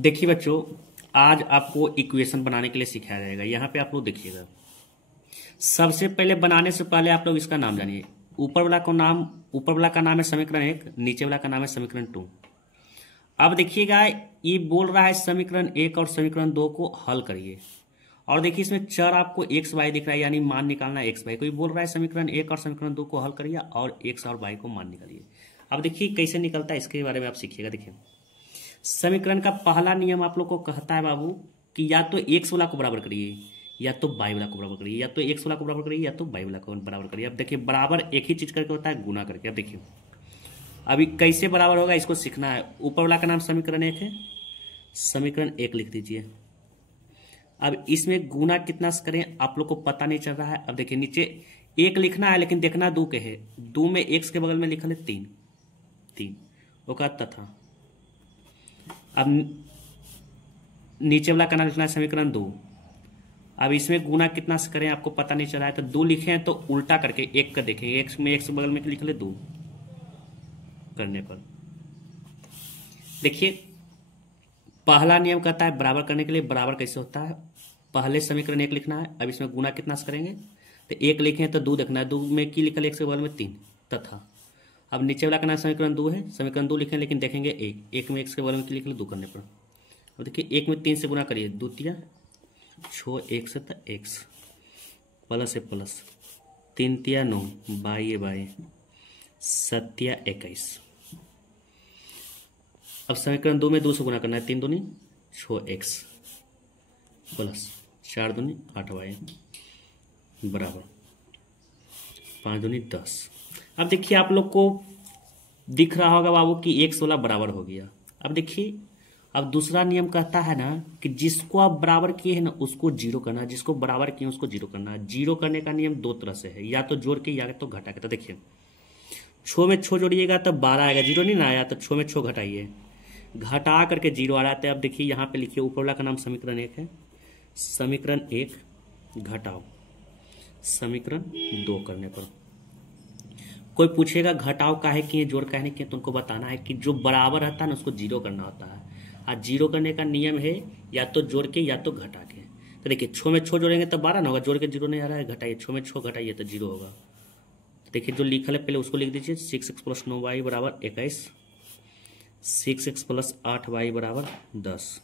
देखिए बच्चों, आज आपको इक्वेशन बनाने के लिए सिखाया जाएगा। यहाँ पे आप लोग देखिएगा, सबसे पहले बनाने से पहले आप लोग इसका नाम जानिए। ऊपर वाला का नाम है समीकरण 1, नीचे वाला का नाम है समीकरण 2। अब देखिएगा, ये बोल रहा है समीकरण 1 और समीकरण 2 को हल करिए। और देखिए इसमें चर आपको एक्स वाई दिख रहा है, यानी मान निकालना एक्स वाई। कोई बोल रहा है समीकरण 1 और समीकरण 2 को हल करिए और एक्स और वाई को मान निकालिए। अब देखिए कैसे निकलता है, इसके बारे में आप सीखिएगा। देखिए, समीकरण का पहला नियम आप लोग को कहता है बाबू कि या तो एक्स वाला को बराबर करिए या तो वाई वाला को बराबर करिए, या तो एक्स वाला को बराबर करिए या तो वाई वाला को बराबर करिए। अब देखिए, बराबर एक ही चीज करके होता है, गुना करके। अब देखिए अभी कैसे बराबर होगा इसको सीखना है। ऊपर वाला का नाम समीकरण 1 है, समीकरण 1 लिख दीजिए। अब इसमें गुना कितना से करें आप लोग को पता नहीं चल रहा है। अब देखिए, नीचे 1 लिखना है लेकिन देखना 2 के है। 2 में एक्स के बगल में लिखा है 3 वो का तथा। अब नीचे वाला का नाम लिखना है समीकरण 2। अब इसमें गुना कितना से करें आपको पता नहीं चला है, तो 2 लिखे हैं तो उल्टा करके 1 का देखेंगे। एक्स में एक्स के बगल में लिख ले 2 करने पर। देखिए, पहला नियम कहता है बराबर करने के लिए बराबर कैसे होता है। पहले समीकरण 1 लिखना है। अब इसमें गुना कितना से करेंगे, तो 1 लिखे हैं तो 2 देखना है। 2 में की लिखा, एक्स के बगल में 3 तथा। अब नीचे वाला का नाम समीकरण 2 है, समीकरण 2 लिखें लेकिन देखेंगे 1 में एक्स के बगल में की लिख ले 2 करने पर। अब देखिए, 1 में 3 से गुना करिए, 2 तिया 6, 1 से एक्स प्लस है प्लस, 3 तिया 9, बाई 7 21। अब समीकरण 2 में 2 से गुना करना है, 3 दूनी 6 एक्स प्लस 4 दूनी 8 वाई बराबर 5 दूनी 10। अब देखिए, आप लोग को दिख रहा होगा बाबू कि एक्स वाला बराबर हो गया। अब देखिए, अब दूसरा नियम कहता है ना कि जिसको आप बराबर किए हैं ना उसको जीरो करना, जिसको बराबर किए उसको जीरो करना। जीरो करने का नियम 2 तरह से है, या तो जोड़ के या तो घटा के। तो देखिए, 6 में 6 जोड़िएगा तब 12 आएगा, जीरो नहीं ना आया, तो 6 में 6 घटाइए, घटा करके 0 आ रहा है। अब देखिए यहाँ पे लिखिए, ऊपर वाला का नाम समीकरण 1 है, समीकरण 1 घटाओ समीकरण 2 करने पर। कोई पूछेगा घटाओ काहे किए जोड़ काहे नहीं किए, तो उनको बताना है कि जो बराबर रहता है ना उसको जीरो करना होता है। और जीरो करने का नियम है या तो जोड़ के या तो घटा के। तो देखिए, 6 में 6 जोड़ेंगे तो 12 ना होगा, जोड़ के 0 नहीं आ रहा है, घटाइए 6 में 6 घटाइए तो 0 होगा। देखिए, जो लिखल है पहले उसको लिख दीजिए, 6x प्लस 9y बराबर 21, 6x प्लस 8y बराबर 10।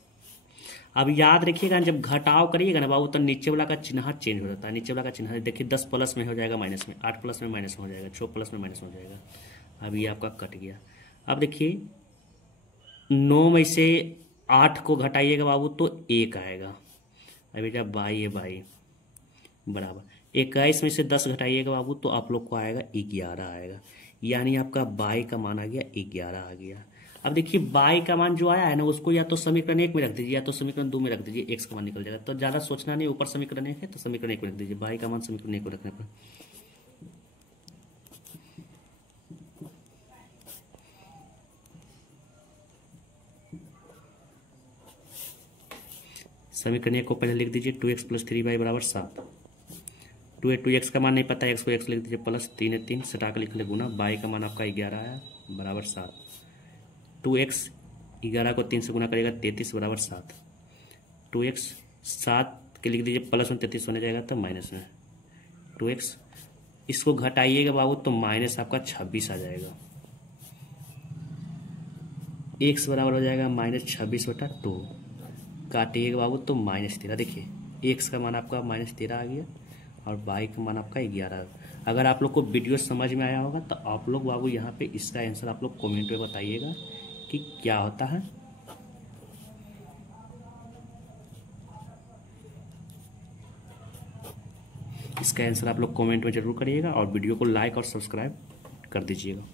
अब याद रखिएगा, जब घटाव करिएगा ना बाबू तो नीचे वाला का चिन्ह चेंज हो जाता है। नीचे वाला का चिन्ह देखिए, 10 प्लस में हो जाएगा माइनस में, 8 प्लस में माइनस में हो जाएगा, 6 प्लस में माइनस में हो जाएगा। अब ये आपका कट गया। अब देखिए, 9 में से 8 को घटाइएगा बाबू तो 1 आएगा। अभी क्या बाई बराबर 21 में से 10 घटाइएगा बाबू तो आप लोग को आएगा 11 आएगा, यानी आपका बाई का मान आ गया 11 आ गया। अब देखिए, बाई का मान जो आया है ना उसको या तो समीकरण 1 में रख दीजिए या तो समीकरण 2 में रख दीजिए, एक्स का मान निकल जाएगा। तो ज्यादा सोचना नहीं, ऊपर समीकरण 1 है तो समीकरण 1 में रख दीजिए, बाई का मान समीकरण 1 में रखने पर। समीकरण 1 को पहले लिख दीजिए, 2x प्लस 3y बराबर 7। 2x का मान नहीं पता है, x को x लिख दीजिए प्लस 3 है 3 सटा कर लिख ले गुना, बाई का मान आपका 11 आया बराबर 7। 2x 11 को 3 से गुना करेगा 33 बराबर 7। 2x 7 के लिख दीजिए प्लस में 33 होने जाएगा तो माइनस में 2x, इसको घटाइएगा बाबू तो माइनस आपका 26 आ जाएगा। x बराबर हो जाएगा -26/2, काटिएगा बाबू तो -13। देखिए, x का मान आपका -13 आ गया और y का मान आपका 11। अगर आप लोग को वीडियो समझ में आया होगा तो आप लोग बाबू यहाँ पे इसका आंसर आप लोग कमेंट में बताइएगा कि क्या होता है। इसका आंसर आप लोग कमेंट में जरूर करिएगा और वीडियो को लाइक और सब्सक्राइब कर दीजिएगा।